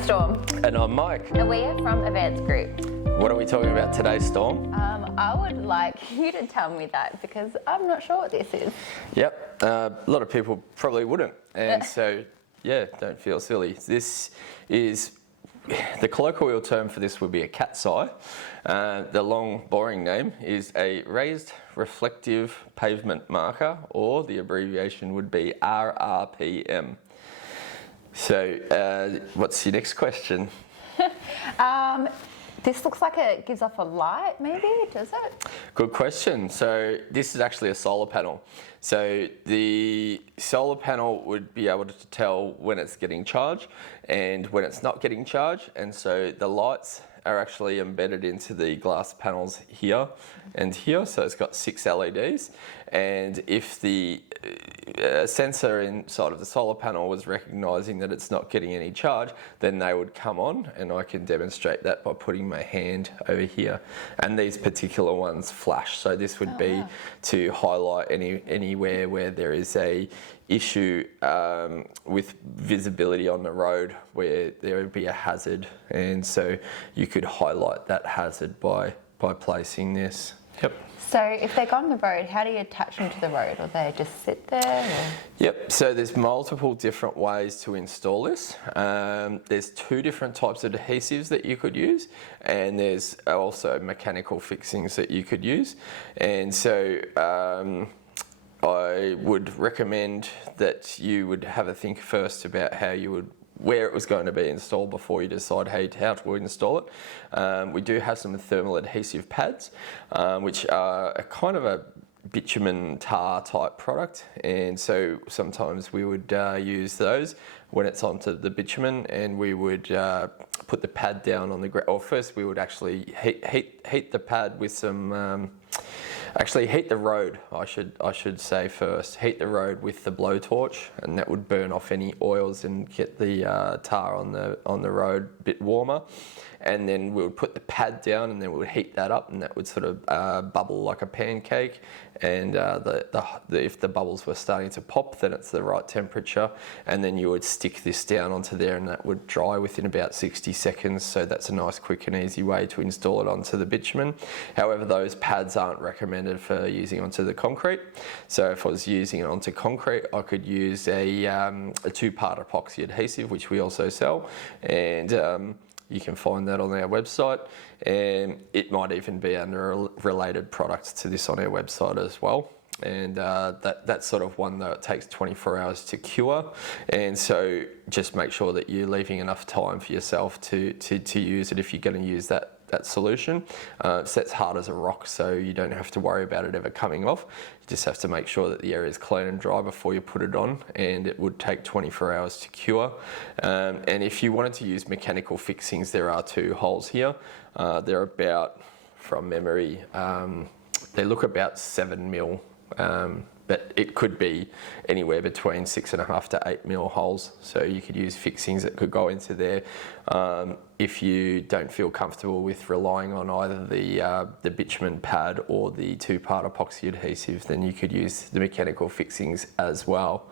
I'm Storm. And I'm Mike. And we are from Advanced Group. What are we talking about today, Storm? I would like you to tell me that because I'm not sure what this is. Yep, a lot of people probably wouldn't. And so, yeah, don't feel silly. This is, the colloquial term for this would be a cat's eye. The long, boring name is a raised reflective pavement marker, or the abbreviation would be RRPM. So, what's your next question? This looks like it gives off a light, maybe, does it? Good question. So this is actually a solar panel. So the solar panel would be able to tell when it's getting charged and when it's not getting charged. And so the lights are actually embedded into the glass panels here and here. So it's got 6 LEDs. And if the sensor inside of the solar panel was recognizing that it's not getting any charge, then they would come on, and I can demonstrate that by putting my hand over here. And these particular ones flash. So this would be to highlight anywhere where there is a issue with visibility on the road where there would be a hazard, and so you could highlight that hazard by placing this. Yep. So if they go on the road, how do you attach them to the road? Or they just sit there? Or? Yep, so there's multiple different ways to install this. There's 2 different types of adhesives that you could use, and there's also mechanical fixings that you could use. And so I would recommend that you would have a think first about where it was going to be installed before you decide how to install it. We do have some thermal adhesive pads, which are a kind of a bitumen tar type product, and so sometimes we would use those when it's onto the bitumen, and we would put the pad down on the ground. Or first we would actually heat the pad with some actually heat the road, I should say first. Heat the road with the blowtorch, and that would burn off any oils and get the tar on the road a bit warmer. And then we would put the pad down, and then we would heat that up, and that would sort of bubble like a pancake. And if the bubbles were starting to pop, then it's the right temperature. And then you would stick this down onto there, and that would dry within about 60 seconds. So that's a nice, quick and easy way to install it onto the bitumen. However, those pads aren't recommended for using onto the concrete. So if I was using it onto concrete, I could use a 2-part epoxy adhesive, which we also sell. And you can find that on our website, and it might even be under a related product to this on our website as well. And that's sort of one that takes 24 hours to cure, and so just make sure that you're leaving enough time for yourself to use it if you're going to use that solution. It sets hard as a rock, so you don't have to worry about it ever coming off. You just have to make sure that the area is clean and dry before you put it on, and it would take 24 hours to cure. And if you wanted to use mechanical fixings, there are 2 holes here. They're about, from memory, they look about 7 mil. But it could be anywhere between 6.5 to 8 mil holes. So you could use fixings that could go into there. If you don't feel comfortable with relying on either the bitumen pad or the 2-part epoxy adhesive, then you could use the mechanical fixings as well.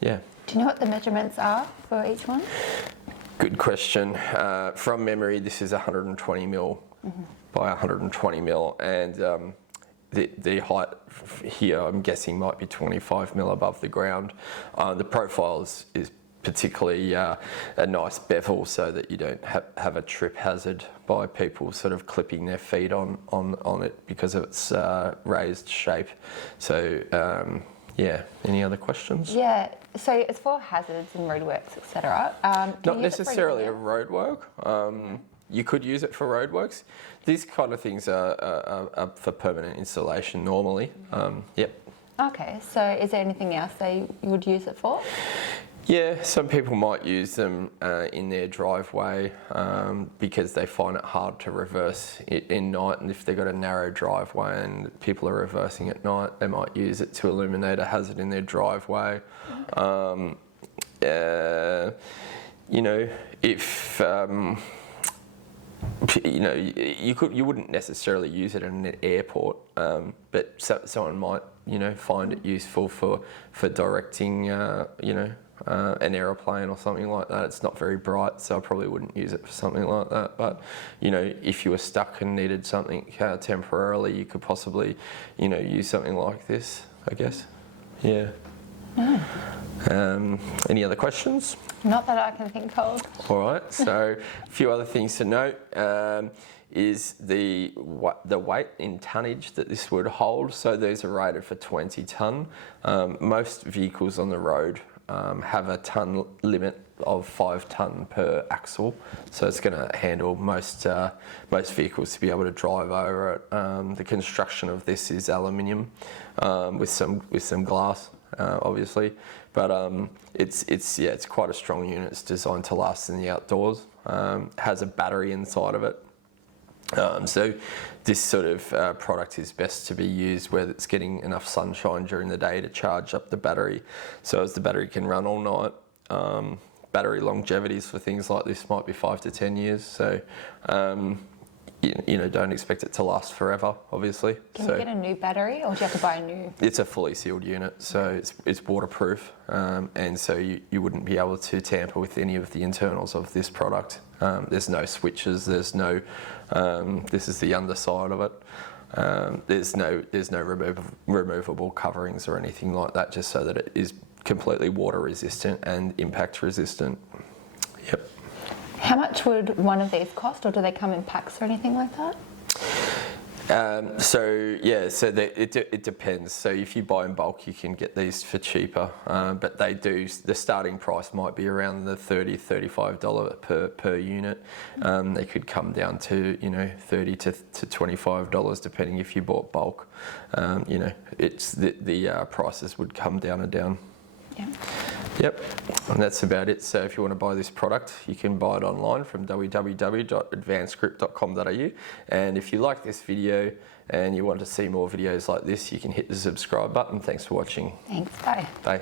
Yeah. Do you know what the measurements are for each one? Good question. From memory, this is 120 mil by 120 mil, and the height here, I'm guessing, might be 25 mil above the ground. The profile is particularly a nice bevel, so that you don't have a trip hazard by people sort of clipping their feet on it because of its raised shape. So yeah, any other questions? Yeah, so it's for hazards and roadworks, etc. Not necessarily a roadwork. You could use it for roadworks. These kind of things are for permanent installation normally. Yep. Okay, so is there anything else you would use it for? Yeah, some people might use them in their driveway because they find it hard to reverse it in night, and if they've got a narrow driveway and people are reversing at night, they might use it to illuminate a hazard in their driveway. You know, if you wouldn't necessarily use it in an airport, but someone might find it useful for directing an aeroplane or something like that. It's not very bright, so I probably wouldn't use it for something like that. But, you know, if you were stuck and needed something temporarily, you could possibly, you know, use something like this, I guess. Yeah. Any other questions? Not that I can think of. All right, so a few other things to note is the weight in tonnage that this would hold. So these are rated for 20 tonne. Most vehicles on the road have a tonne limit of 5 tonne per axle, so it's going to handle most vehicles to be able to drive over it. The construction of this is aluminium with some glass, obviously, but it's quite a strong unit. It's designed to last in the outdoors. Has a battery inside of it. So this sort of product is best to be used where it's getting enough sunshine during the day to charge up the battery, so as the battery can run all night. Battery longevities for things like this might be 5 to 10 years, so you know, don't expect it to last forever, obviously. Can you get a new battery, or do you have to buy a new? It's a fully sealed unit, so it's waterproof, and so you wouldn't be able to tamper with any of the internals of this product. There's no switches, there's no, this is the underside of it. There's no removable coverings or anything like that, just so that it is completely water resistant and impact resistant. Yep. How much would one of these cost, or do they come in packs or anything like that? It depends. So if you buy in bulk, you can get these for cheaper, but the starting price might be around the $30, $35 per unit. They could come down to, you know, $30 to $25 depending if you bought bulk. You know, it's the prices would come down and down. Yeah. Yep, and that's about it. So if you want to buy this product, you can buy it online from www.advancedgrip.com.au, and if you like this video and you want to see more videos like this, you can hit the subscribe button. Thanks for watching. Thanks, bye. Bye.